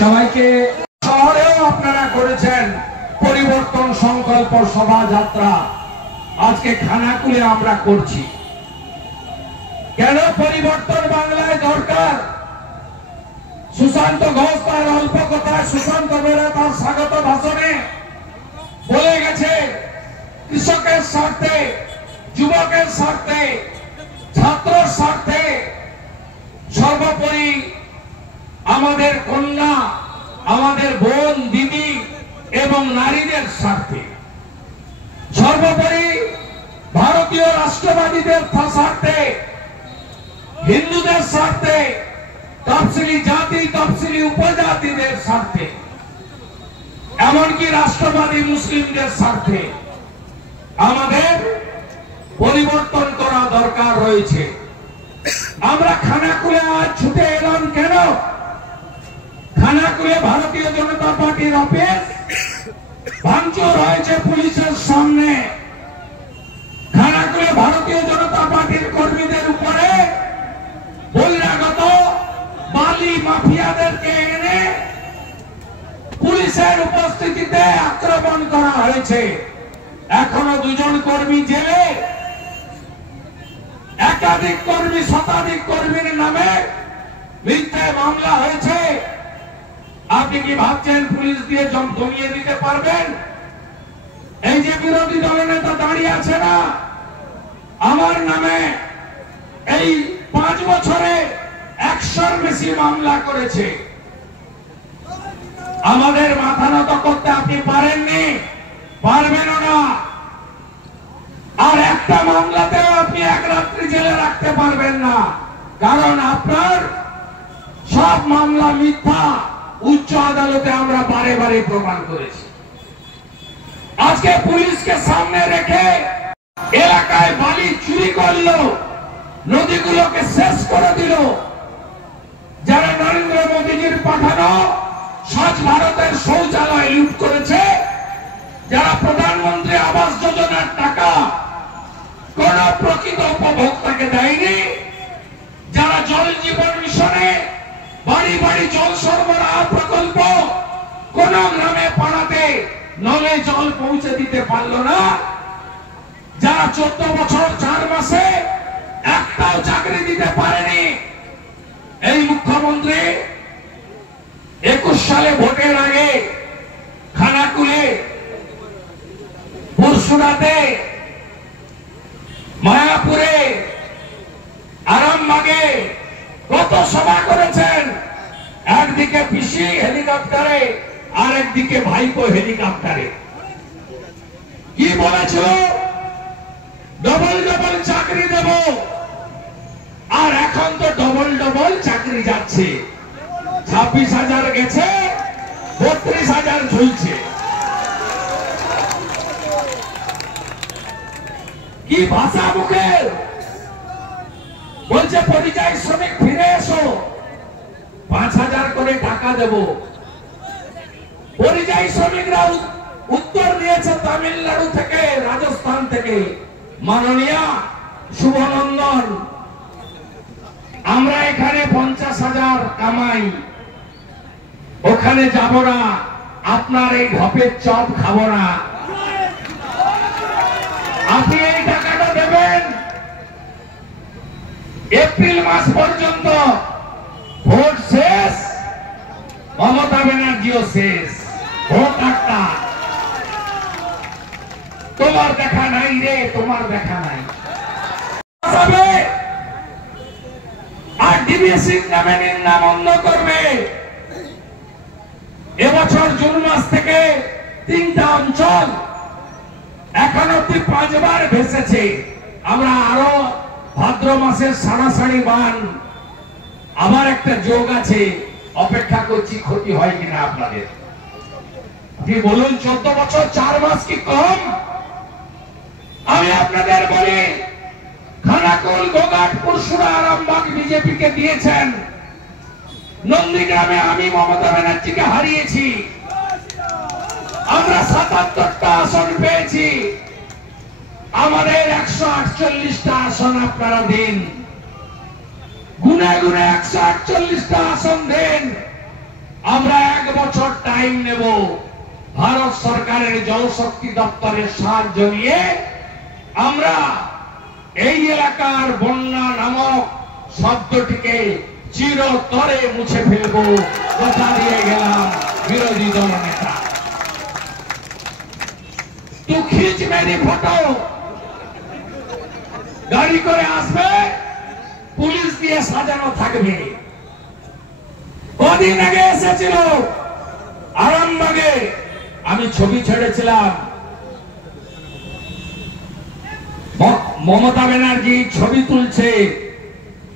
সবাইকে শহরেও আপনারা করেছেন পরিবর্তন সংকল্প শোভাযাত্রা, আজকে খানাকুলে আমরা করছি। কেন পরিবর্তন বাংলায় দরকার? সুশান্ত ঘোষ তার অল্প কথায়, সুশান্ত বেরা তার স্বাগত ভাষণে বলে গেছে কৃষকের স্বার্থে, যুবকের স্বার্থে, ছাত্রের স্বার্থে, সর্বোপরি আমাদের কন্যা, আমাদের বোন, দিদি এবং নারীদের স্বার্থে, সর্বোপরি ভারতীয় রাষ্ট্রবাদীদের স্বার্থে, হিন্দুদের স্বার্থে, তফসিলি জাতি তফসিলি উপজাতিদের স্বার্থে, এমনকি রাষ্ট্রবাদী মুসলিমদের স্বার্থে আমাদের পরিবর্তন করা দরকার রয়েছে। আমরা খানাকুলে আজ ছুটে এলাম কেন? খানাকুলে ভারতীয় জনতা পার্টির অফিস ভাঙচুর হয়েছে পুলিশের সামনে। খানাকুলে ভারতীয় জনতা পার্টির কর্মীদের উপরে বহিরাগত বালি মাফিয়াদেরকে এনে পুলিশের উপস্থিতিতে আক্রমণ করা হয়েছে। এখনো দুজন কর্মী জেলে, একাধিক কর্মী, শতাধিক কর্মীর নামে মিথ্যে মামলা হয়েছে। আপনি কি ভাবছেন পুলিশ দিয়ে জমিয়ে দিতে পারবেন? এই যে বিরোধী দলের নেতা দাঁড়িয়ে আছে না, আমার নামে এই 5 বছরে 100-র বেশি মামলা করেছে। আমাদের মাথা নত করতে আপনি পারেননি, পারবেন না। আর একটা মামলাতেও আপনি এক রাত্রি জেলে রাখতে পারবেন না, কারণ আপনার সব মামলা মিথ্যা। উচ্চ আদালতে আমরা বারে বারে প্রমাণ করেছি। আজকে পুলিশকে সামনে রেখে এলাকায় বালি চুরি করলো, নদীগুলোকে শেষ করে দিল। যারা নরেন্দ্র মোদীজির পাঠানো স্বচ্ছ ভারতের শৌচালয় লুট করেছে, যারা প্রধানমন্ত্রী আবাস যোজনার টাকা কোন প্রকৃত উপভোক্তাকে দেয়নি, যারা জল জীবন মিশনে বাড়ি বাড়ি জল সরবরাহ প্রকল্প কোন গ্রামে পাড়াতে নলে জল পৌঁছে দিতে পারলো না, যারা 14 বছর 4 মাসে একটাও চাকরি দিতে পারেনি, এই মুখ্যমন্ত্রী 21 সালে ভোটের আগে খানাকুলে, পরশুরাতে, মায়াপুরে, আরামবাগে কত সভা করেছেন। একদিকে পিসি হেলিকপ্টারে, আর একদিকে ভাইপো হেলিকপ্টারে। কি বলেছিল? ডবল ডবল চাকরি দেব। আর এখন তো ডবল ডবল চাকরি যাচ্ছে। 26,000 গেছে, 32,000 ঝুলছে। কি ভাষা মুখের! বলছে পরিযায়ী শ্রমিক ফিরে এসো, 5,000 করে টাকা দেব। পরিযায়ী শ্রমিকরা উত্তর দিয়েছে তামিলনাড়ু থেকে, রাজস্থান থেকে, মাননীয় শুভনন্দন, আমরা এখানে 50,000 কামাই, ওখানে যাব না, আপনার এই ঢপের চপ খাবো না। আপনি এই টাকাটা দেবেন এপ্রিল মাস পর্যন্ত। ভোট শেষ, মমতা ব্যানার্জিও শেষ, ভোট একটা। তোমার দেখা নাই রে, তোমার দেখা নাই। আর ডিবিসি নামে নিম্নামন্দ করবে। এবছর জুন মাস থেকে 3টা অঞ্চল এখন অব্দি 5 বার ভেসেছে। আমরা আরো ভাদ্র মাসের সারাসারি বান আবার একটা যোগ আছে, অপেক্ষা করছি, ক্ষতি হয় কিনা আপনাদের। আপনি বলুন 14 বছর 4 মাস কি কম? আমি আপনাদের বলি, খানাকুল, গোঘাট, পুরসুরা, আরামবাগ বিজেপিকে দিয়েছেন। নন্দীগ্রামে আমি মমতা ব্যানার্জিকে হারিয়েছি। আমরা 77টা আসন পেয়েছি। আমাদের 148টা আসন আপনারা দিন, গুনে গুনে 148টা আসন দেন। আমরা 1 বছর টাইম নেব। ভারত সরকারের জলশক্তি দপ্তরের সাহায্য নিয়ে আমরা এই এলাকার বন্যা নামক শব্দটিকে চিরতরে মুছে ফেলব। কথা দিয়ে গেলাম বিরোধী দল নেতা। তু খিচ মেরি ফটো গাড়ি করে আসবে, পুলিশ দিয়ে সাজানো থাকবে। কদিন আগে এসেছিল আরামবাগে, আমি ছবি ছেড়েছিলাম। মমতা ব্যানার্জি ছবি তুলছে,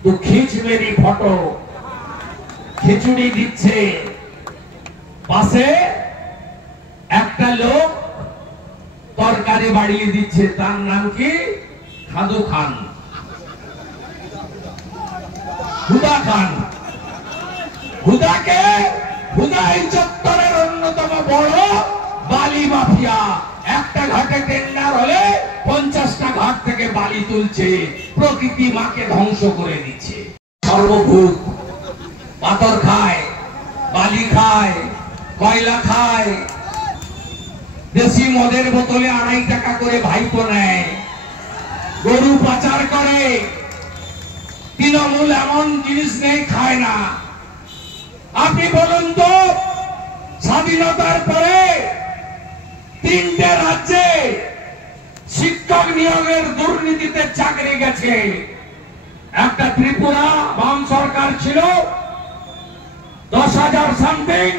তো খিচ মেরি ফটো, খিচুড়ি দিচ্ছে। পাশে একটা লোক তরকারি বাড়িয়ে দিচ্ছে, তার নাম কি? খাদু খান, হুদা খান। হুদাকে, হুদা এই চত্বরের অন্যতম বড় বালি মাফিয়া। একটা ঘাটে টেন্ডার হলে 50টা ঘাট থেকে বালি তুলছে, প্রকৃতি মাকে ধ্বংস করে দিচ্ছে। সর্বভূত পাথর খায়, বালি খায়, কয়লা খায়, দেশি মদের বোতলে 2.5 টাকা করে ভাইপো নেয়, গরু পাচার করে। তৃণমূল এমন জিনিস নেই খায় না। আপনি বলুন তো, স্বাধীনতার পরে 3টে রাজ্যে শিক্ষক নিয়োগের দুর্নীতিতে চাকরি গেছে। একটা ত্রিপুরা বাম সরকার ছিল, 10,000 সামথিং,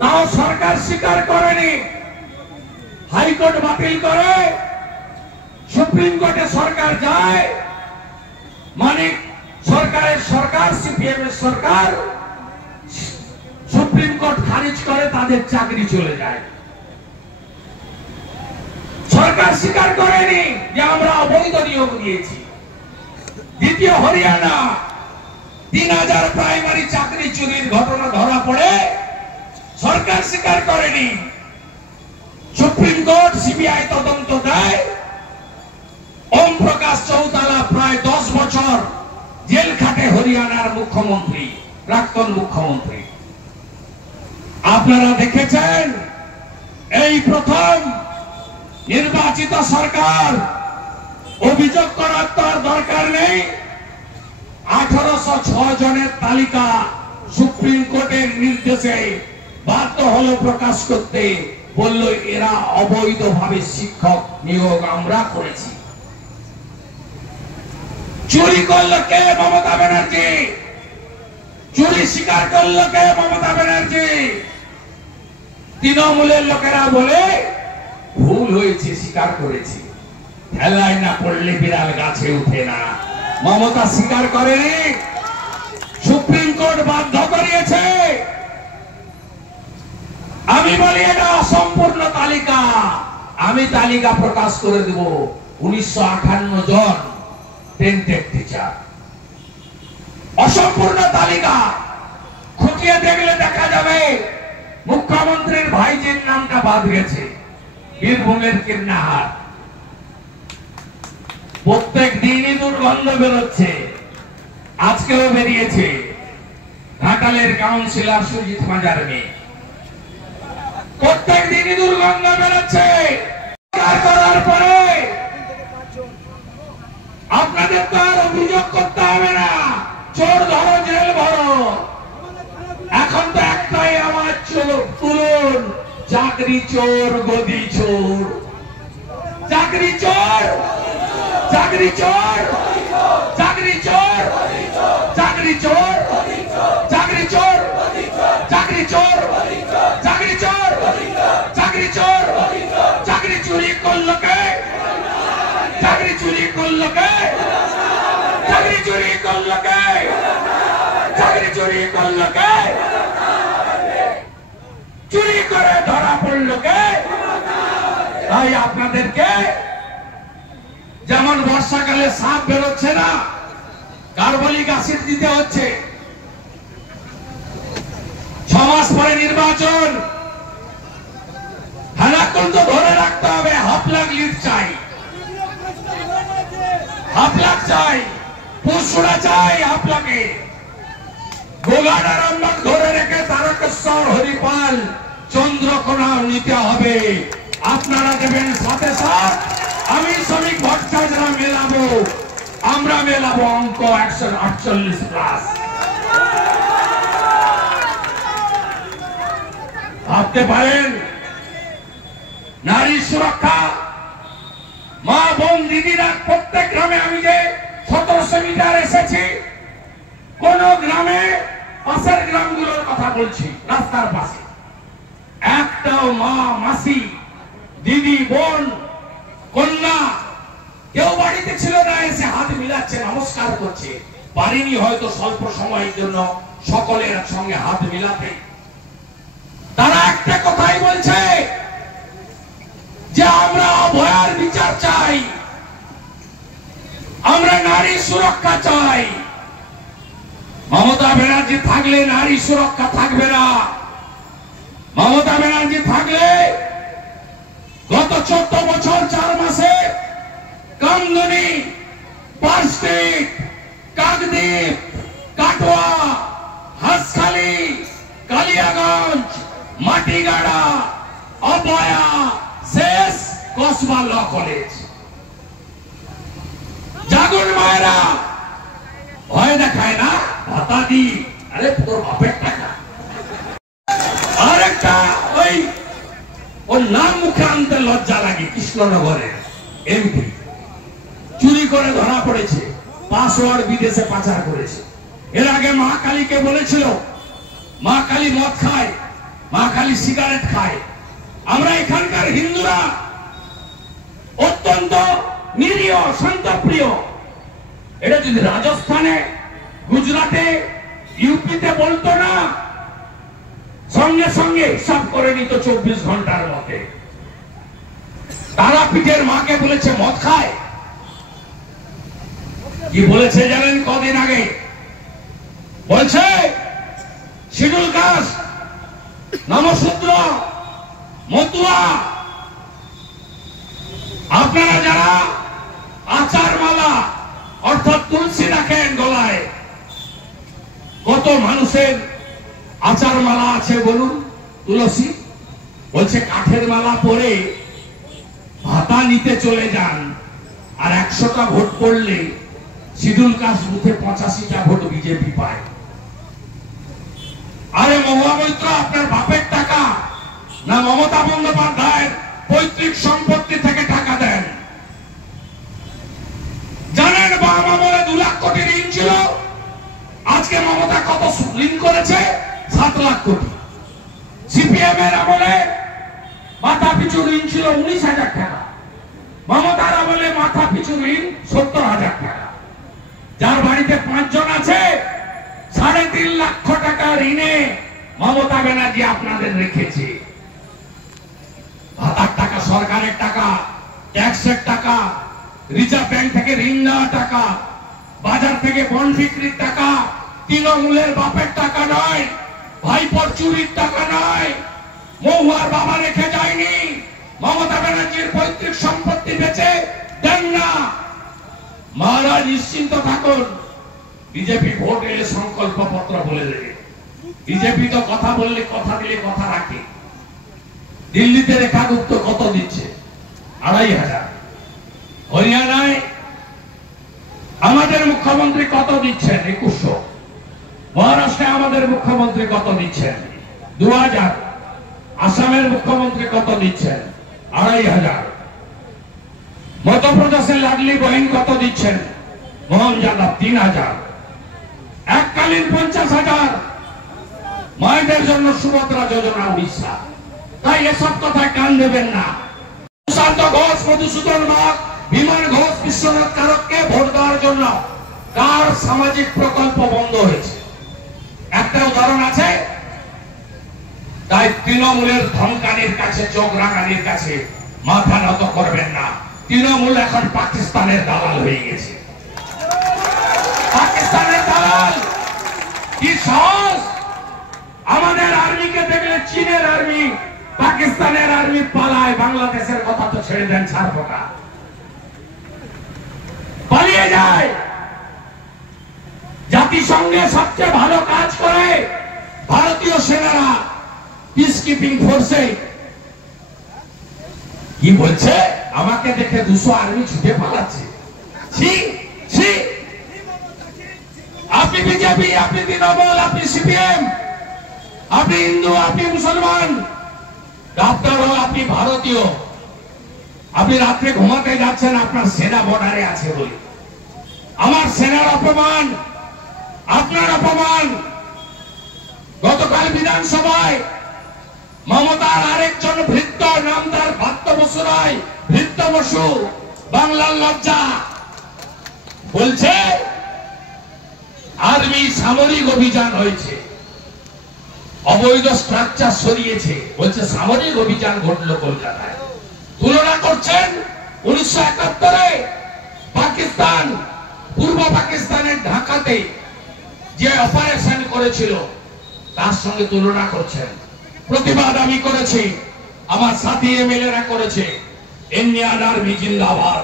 তাও সরকার স্বীকার করেনি। হাইকোর্ট বাতিল করে, সুপ্রিম কোর্টে সরকার যায়, মানে সরকারের সরকার, সিপিএম এর সরকার, সুপ্রিম কোর্ট খারিজ করে, তাদের চাকরি চলে যায়। সরকার স্বীকার করেনি যে আমরা অবৈধ নিয়োগ দিয়েছি। দ্বিতীয় হরিয়ানা, 3,000 প্রাইমারি চাকরি চুরির ঘটনা ধরা পড়ে, সরকার স্বীকার করেনি। সুপ্রিম কোর্ট সিবিআই তদন্ত দেয়। ওম প্রকাশ চৌতালা প্রায় 10 বছর জেল খাটে হরিয়ানার মুখ্যমন্ত্রী, প্রাক্তন মুখ্যমন্ত্রী। আপনারা দেখেছেন, এই প্রথম নির্বাচিত সরকার, অভিযোগ করার তো আর দরকার নেই, 1806 জনের তালিকা সুপ্রিম কোর্টের নির্দেশে বাধ্য হলো প্রকাশ করতে। বলল এরা অবৈধভাবে শিক্ষক নিয়োগ আমরা করেছি। চুরি করলো কে? মমতা ব্যানার্জি। চুরি স্বীকার করলো কে? মমতা ব্যানার্জি। তৃণমূলের লোকেরা বলে ভুল হয়েছে, স্বীকার করেছি। ঠেলায় না পড়লে বিড়াল গাছে উঠে না। মমতা স্বীকার করেনি, সুপ্রিম কোর্ট বাধ্য করিয়েছে। আমি বলি এটা অসম্পূর্ণ তালিকা। আমি তালিকা প্রকাশ করে দেব। 1958 জন টেন্টেড টিচার, অসম্পূর্ণ তালিকা। খুঁটিয়ে দেখলে দেখা যাবে মুখ্যমন্ত্রীর ভাইজির নামটা বাদ গেছে, বীরভূমের কীর্ণাহার। প্রত্যেক দিনই দুর্গন্ধ বেরোচ্ছে, আজকেও বেরিয়েছে। ঘাটালের কাউন্সিলর সুজিত মাজার মেয়ে, প্রত্যেক দিনই দুর্গন্ধ বেরোচ্ছে। করার পরে আপনাদের তো আর অভিযোগ করতে হবে না, চোর ধরো, জেল ভরো। এখন তো একটাই আওয়াজ, তুলুন, চাকরি চোর, গদি চোর, চাকরি চোর, চাকরি চোর, চাকরি চোর, চাকরি চোর, চাকরি চোর, চাকরি চোর, চাকরি চোর, চাকরি চোর। চাকরি চুরি করলো কে? চাকরি চুরি করলো কে? চাকরি চুরি করলো কে? চাকরি চুরি করলো কে? চুরি করে ধরা পড়লো কে? তাই আপনাদেরকে যেমন বর্ষাকালে সাপ বেরোচ্ছে না, কার্বলিক অ্যাসিড দিতে হচ্ছে। 6 মাস পরে নির্বাচন, হানাকুন্দ ধরে রাখতে হবে। 1/2 লাখ লিড চাই, 1/2 লাখ চাই, পুষুরা চাই 1/2 লাখে। গোঘাট আরামবাগ ধরে রেখে তারকেশ্বর, হরিপাল, চন্দ্রকোনা নিতে হবে। আপনারা দেবেন 7/7, আমি শ্রমিক ভট্টাচার্যরা মেলাবো, আমরা মেলাবো অঙ্ক 148+। ভাবতে পারেন নারী সুরক্ষা, মা বোন দিদিরা প্রত্যেক গ্রামে, আমি যে 1700 মিটার এসেছি, কোন গ্রামে, পাশের গ্রামগুলোর কথা বলছি, রাস্তার পাশে একটাও মা, মাসি, দিদি, বোন, কন্যা কেউ বাড়িতে ছিল না, এসে হাত মিলাচ্ছে, নমস্কার করছে। পারিনি হয়তো স্বল্প সময়ের জন্য সকলের সঙ্গে হাত মিলাতে। তারা একটা কথাই বলছে যে আমরা অভয়ার বিচার চাই, আমরা নারী সুরক্ষা চাই। মমতা ব্যানার্জি থাকলে নারী সুরক্ষা থাকবে না। মমতা ব্যানার্জি থাকলে গত 14 বছর 4 মাসে কামদুনি, পার্কস্ট্রিট, কাকদ্বীপ, কাটোয়া, হাঁসখালি, কালিয়াগঞ্জ, মাটিগাড়া, অভয়া, শেষ কসবা ল কলেজ। জাগুন মায়েরা ভয় দেখায় না, ভাতা দি, আরে তোর বাপের টাকা। আরেকটা ওর নাম মুখে আনতে লজ্জা লাগে, কৃষ্ণনগরের এমপি চুরি করে ধরা পড়েছে, পাসওয়ার্ড বিদেশে পাচার করেছে। এর আগে মা কালীকে বলেছিল মা কালী মদ খায়, মা কালী সিগারেট খায়। আমরা এখানকার হিন্দুরা অত্যন্ত নিরীহ, শান্তপ্রিয়। এটা যদি রাজস্থানে, গুজরাটে, ইউপিতে বলতো না, সঙ্গে সঙ্গে হিসাব করে নিত 24 ঘন্টার মধ্যে। তারাপীঠের মাকে বলেছে মদ খায়। কি বলেছে জানেন? কদিন আগে বলছে শিডিউল কাস্ট, নমশূদ্র, মতুয়া, আপনারা যারা আচার মালা অর্থাৎ তুলসী রাখেন গলায়, কত মানুষের আচার মালা আছে বলুন? তুলসী বলছে কাঠের মালা পরে ভাতা নিতে চলে যান, আর 100টা ভোট পড়লে শিডিউল কাস্ট বুথে 85টা ভোট বিজেপি পায়। আরে মহুয়া মৈত্র, আপনার বাপের টাকা না মমতা বন্দ্যোপাধ্যায়ের পৈতৃক সম্পত্তি থেকে টাকা দেন? জানেন বাম আমলে 2 লাখ কোটি ঋণ ছিল, আজকে মমতা কত ঋণ করেছে? 7 লাখ কোটি। সিপিএম এর আমলে মাথা পিছু ঋণ ছিল 19,000 টাকা, মমতার আমলে মাথা পিছু ঋণ 70,000 টাকা। যার বাড়িতে 5 জন আছে, 3.5 লাখ টাকা ঋণে মমতা ব্যানার্জি আপনাদের রেখেছে। ভাতার টাকা, সরকারের টাকা, ট্যাক্সের টাকা, রিজার্ভ ব্যাংক থেকে ঋণ নেওয়া টাকা, বাজার থেকে বন্ড বিক্রির টাকা, তৃণমূলের বাপের টাকা নয়, ভাইপোর চুরির টাকা নয়, মহুয়ার বাবা রেখে যায়নি। মমতা ব্যানার্জির পৈতৃক সম্পত্তি বেচে দেন না। মারা নিশ্চিন্ত থাকুন, বিজেপি ভোট এলে সংকল্প পত্র বলে দেবে। বিজেপি তো কথা বললে, কথা দিলে কথা রাখে। দিল্লিতে রেখা গুপ্ত কত দিচ্ছে? 2,500। হরিয়ানায় আমাদের মুখ্যমন্ত্রী কত দিচ্ছেন? 2100। মহারাষ্ট্রে আমাদের মুখ্যমন্ত্রী কত দিচ্ছেন? 2000। আসামের মুখ্যমন্ত্রী কত দিচ্ছেন? 2,500। মধ্যপ্রদেশের লাডলি বহিন কত দিচ্ছেন? মোহন যাদব 3,000। এককালীন 50,000 মায়েদের জন্য সুভদ্রা যোজনা উড়িষ্যা। তাই এসব কথায় কান দেবেন না। সুশান্ত ঘোষ, মধুসূদন বাগ, বিমান ঘোষ, বিশ্বনাথ কারককে ভোট দেওয়ার জন্য কার সামাজিক প্রকল্প বন্ধ হয়েছে? একটা উদাহরণ আছে? তাই তৃণমূলের ধমকানির কাছে, চোখ রাঙানির কাছে মাথা নত করবেন না। তৃণমূল এখন পাকিস্তানের দালাল হয়ে গেছে। পাকিস্তানের দালাল কি সাহস! আমাদের আর্মিকে দেখলে চীনের আর্মি, পাকিস্তানের আর্মি পালায়। বাংলাদেশের কথা তো ছেড়ে দেন, ছাড়পোকা পালিয়ে যায়। জাতিসংঘে সবচেয়ে ভালো কাজ করে ভারতীয় সেনারা পিস কিপিং ফোর্সে। কি বলছে? আমাকে দেখে 200 আর্মি ছুটে পালাচ্ছে। আপনি বিজেপি, আপনি তৃণমূল, আপনি সিপিএম, আপনি হিন্দু, আপনি মুসলমান, ডাক্তার হল, আপনি ভারতীয়, আপনি রাত্রে ঘুমাতে যাচ্ছেন আপনার সেনা বর্ডারে আছে বলে। আমার সেনার অপমান, আপনার অপমান। গতকাল বিধানসভায় মমতার আরেকজন ভৃত্য, নাম তার ভৃত্য বসু রায়, ভৃত্য বসু, বাংলার লজ্জা, বলছে আর্মি সামরিক অভিযান হয়েছে, অবৈধ স্ট্রাকচার সরিয়েছে। বলছে সামরিক অভিযান ঘটলো কলকাতায়। তুলনা করছেন 1971-এ পাকিস্তান, পূর্ব পাকিস্তানের ঢাকাতে যে অপারেশন করেছিল তার সঙ্গে তুলনা করছেন। প্রতিবাদ আমি করেছি, আমার সাথী এমএলএরা করেছে। ইন্ডিয়ান আর্মি জিন্দাবাদ,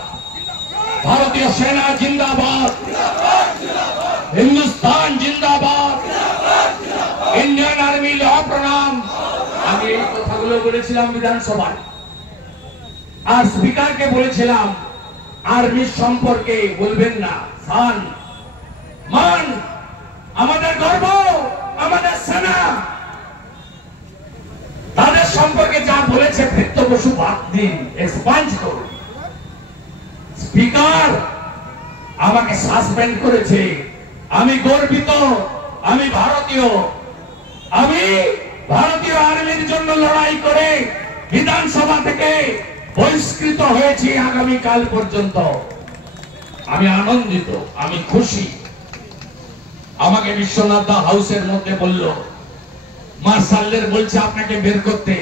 ভারতীয় সেনা জিন্দাবাদ, হিন্দুস্তান জিন্দাবাদ, ইন্ডিয়ান আর্মি ল প্রণাম। আমি এই কথাগুলো বলেছিলাম বিধানসভায়, আর স্পিকারকে বলেছিলাম আর্মির সম্পর্কে বলবেন না, মান মান, আমাদের গর্ব, আমাদের সেনা। তাদের সম্পর্কে যা বলেছে ভৃত্য বসু বাদ দিন, এক্সপাঞ্জ করুন। স্পিকার আমাকে সাসপেন্ড করেছে। আমি গর্বিত, আমি ভারতীয়, আমি ভারতীয় আর্মির জন্য লড়াই করে বিধানসভা থেকে বহিষ্কৃত হয়েছি আগামীকাল পর্যন্ত। আমি আনন্দিত, আমি খুশি। আমাকে বিশ্বনাথ দা হাউসের মধ্যে বলল, মার্শালদের বলছে আপনাকে বের করতে,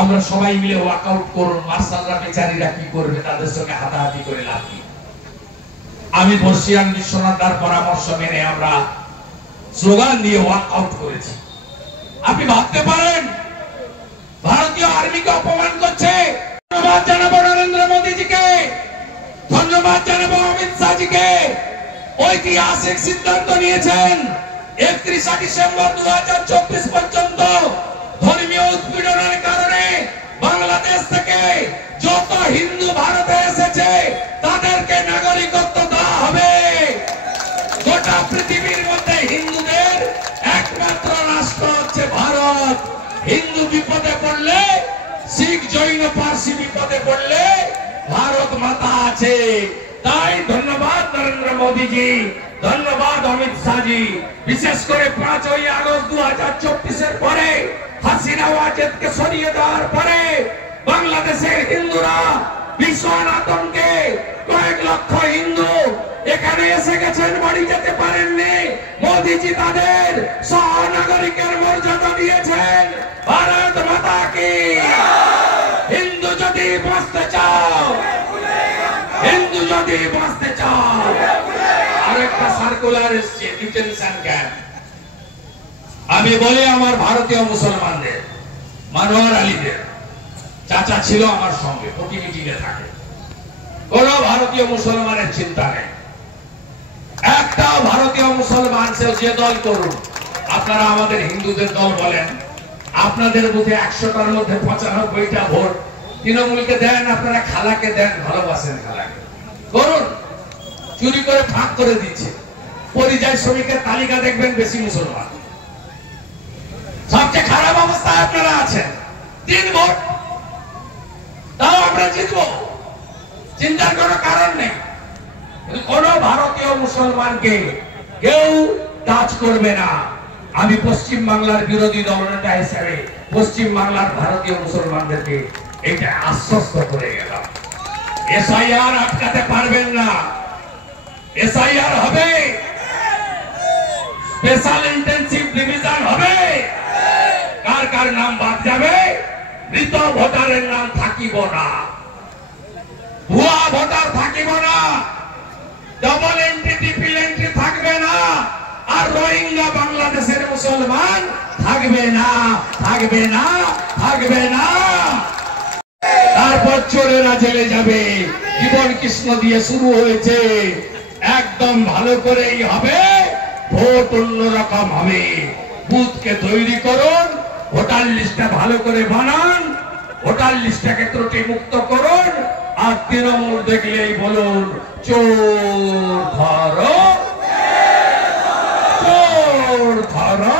আমরা সবাই মিলে ওয়াকআউট করুন। মার্শালরা বেচারীরা কি করবে, তাদের সঙ্গে হাতাহাতি করে লাভ নেই। আমি বর্ষিয়ান বিশ্বনাথ দার পরামর্শ মেনে আমরা স্লোগান দিয়ে ওয়াকআউট করেছি। আপনি ভাবতে পারেন ভারতীয় আর্মিকে অপমান করছে। ধন্যবাদ জানাবো নরেন্দ্র মোদীজিকে, ধন্যবাদ জানাবো অমিত শাহজিকে। ঐতিহাসিক সিদ্ধান্ত নিয়েছেন 31 ডিসেম্বর 2024 পর্যন্ত ধর্মীয় উৎপীড়নের কারণে বাংলাদেশ থেকে যত হিন্দু ভারতে এসেছে তাদেরকে নাগরিকত্ব দেওয়া হবে। গোটা পৃথিবীর মধ্যে হিন্দুদের একমাত্র রাষ্ট্র হচ্ছে ভারত। হিন্দু বিপদে পড়লে, শিখ জৈন পার্সি বিপদে পড়লে ভারত মাতা আছে। তাই ধন্যবাদ নরেন্দ্র মোদীজি, ধন্যবাদ অমিত শাহজি। বিশেষ করে 5ই আগস্ট 2024-এর পরে হাসিনা ওয়াজেদকে সরিয়ে দেওয়ার পরে বাংলাদেশের হিন্দুরা ভীষণ আতঙ্কে, কয়েক লক্ষ হিন্দু এখানে এসে গেছেন, বাড়ি যেতে পারেননি। মোদীজি তাদের সহনাগরিকের মর্যাদা দিয়েছেন। ভারত মাতা কি। হিন্দু যদি বাঁচতে চাও, হিন্দু যদি বাঁচতে চাও, আরেকটা সার্কুলার এসছে ডিটেনশন ক্যাম্প। আমি বলি আমার ভারতীয় মুসলমানদের, মানোয়ার আলীদের চাচা ছিল আমার সঙ্গে, প্রতি মিটিংয়ে থাকে। কোন ভারতীয় মুসলমানের চিন্তা নেই, একটা ভারতীয় মুসলমান সে যে দল করুন। আপনারা আমাদের হিন্দুদের দল বলেন, আপনাদের বুথে 100টার মধ্যে 95টা ভোট তৃণমূলকে দেন, আপনারা খালাকে দেন, ভালোবাসেন খালাকে, করুন। চুরি করে ভাগ করে দিচ্ছে। পরিযায়ী শ্রমিকের তালিকা দেখবেন বেশি মুসলমান। সবচেয়ে খারাপ অবস্থায় আপনারা আছেন। 3 ভোট তাও আমরা জিতবো, চিন্তার কোনো কারণ নেই। কোন ভারতীয় মুসলমানকে কেউ টাচ করবে না। আমি পশ্চিম বাংলার বিরোধী দলনেতা হিসেবে পশ্চিম বাংলার ভারতীয় মুসলমানদেরকে এটা আশ্বস্ত করে গেলাম। এসআইআর আটকাতে পারবেন না। এসআইআর হবে, স্পেশাল ইন্টেনসিভ ডিভিশন হবে। কার কার নাম বাদ যাবে, মৃত ভোটারের নাম থাকিব না। ভুয়া ভোটার থাকিব না, ডবল এন্ট্রি ট্রিপল এন্ট্রি থাকবে না, আর রোহিঙ্গা বাংলাদেশের মুসলমান থাকবে না, থাকবে না, থাকবে না। তারপর চোরেরা জেলে যাবে। জীবন কৃষ্ণ দিয়ে শুরু হয়েছে, একদম ভালো করেই হবে, ভোট অন্যরকম হবে। বুথকে তৈরি করুন, ভোটার লিস্টটা ভালো করে বানান, ভোটার লিস্টটাকে ত্রুটি মুক্ত করুন, আর তৃণমূল দেখলেই বলুন চোর ধরো, চোর ধরো।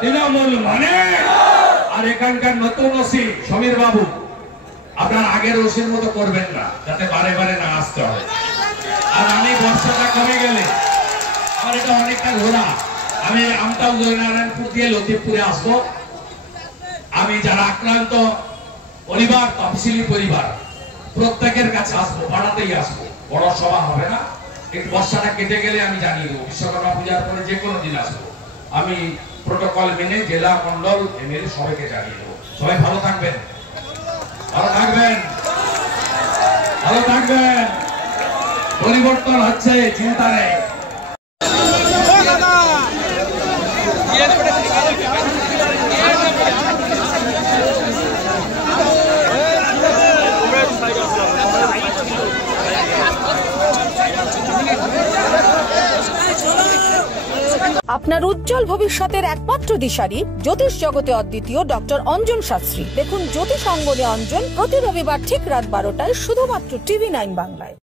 তৃণমূল মানে আর এখানকার নতুন ওসি সমীর বাবু, আপনার আগের ওসির মতো করবেন না, যাতে বারে বারে না আসতে হয়। আর আমি বর্ষাটা কমে গেলে আমার এটা অনেকটা ঘোরা, আমি আমটাও জয়নারায়ণপুর দিয়ে লতিফপুরে আসবো। আমি যারা আক্রান্ত পরিবার, তফসিলি পরিবার, প্রত্যেকের কাছে আসবো, পাড়াতেই আসবো, বড় সভা হবে না। একটু বর্ষাটা কেটে গেলে আমি জানিয়ে দেবো, বিশ্বকর্মা পূজার পরে যে কোনো দিন আসবো। আমি প্রোটোকল মেনে জেলা মন্ডল এমএলএ সবাইকে জানিয়ে দেবো। সবাই ভালো থাকবেন, ভালো থাকবেন, ভালো থাকবেন। পরিবর্তন হচ্ছে, চিন্তা নেই। আপনার উজ্জ্বল ভবিষ্যতের একমাত্র দিশারি জ্যোতিষ জগতে অদ্বিতীয় ডক্টর অঞ্জন শাস্ত্রী। দেখুন জ্যোতিষ অঙ্গনে অঞ্জন প্রতি রবিবার ঠিক রাত 12টায় শুধুমাত্র TV9 বাংলায়।